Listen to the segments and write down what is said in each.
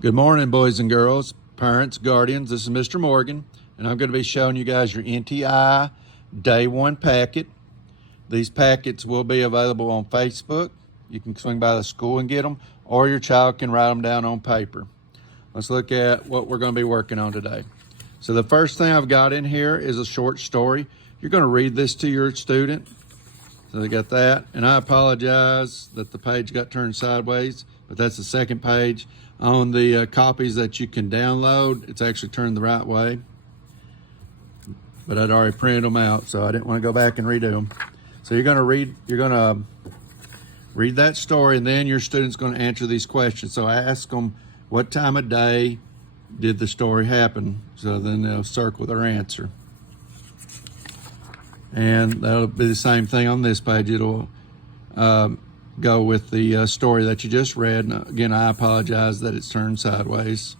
Good morning, boys and girls, parents, guardians. This is Mr. Morgan, and I'm going to be showing you guys your NTI Day 1 packet. These packets will be available on Facebook. You can swing by the school and get them, or your child can write them down on paper. Let's look at what we're going to be working on today. So the first thing I've got in here is a short story. You're going to read this to your student. So they got that, and I apologize that the page got turned sideways, but that's the second page. On the copies that you can download, it's actually turned the right way, but I'd already printed them out, so I didn't want to go back and redo them. So you're gonna read that story, and then your student's gonna answer these questions. So I ask them, what time of day did the story happen? So then they'll circle their answer. And that'll be the same thing on this page. It'll go with the story that you just read. And again, I apologize that it's turned sideways.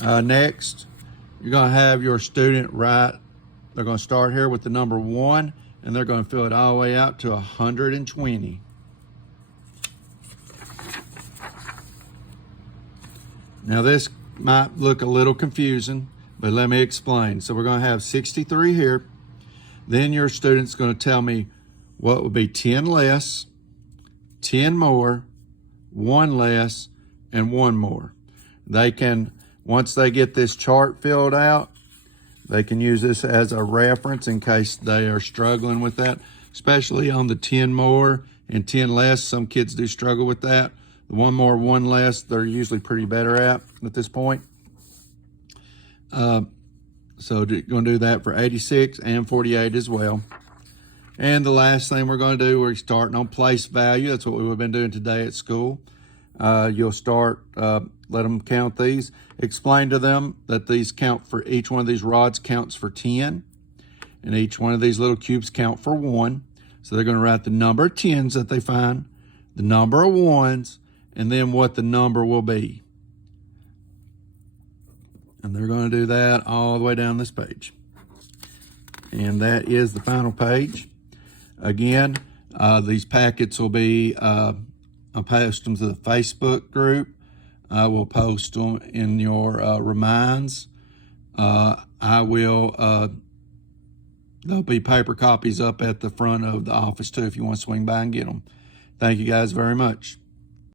Next, you're going to have your student write. They're going to start here with the number 1, and they're going to fill it all the way out to 120. Now this might look a little confusing, but let me explain. So we're going to have 63 here. Then your student's going to tell me what would be 10 less, 10 more, 1 less, and 1 more. They can, once they get this chart filled out, they can use this as a reference in case they are struggling with that, especially on the 10 more and 10 less. Some kids do struggle with that. The 1 more, 1 less, they're usually pretty better at this point. So you're going to do that for 86 and 48 as well. And the last thing we're going to do, we're starting on place value. That's what we've been doing today at school. You'll start, let them count these. Explain to them that these count for, each one of these rods counts for 10. And each one of these little cubes count for 1. So they're going to write the number of 10s that they find, the number of 1s, and then what the number will be. And they're going to do that all the way down this page. And that is the final page. Again, these packets will be, I'll post them to the Facebook group. I will post them in your reminds. There'll be paper copies up at the front of the office too if you want to swing by and get them. Thank you guys very much.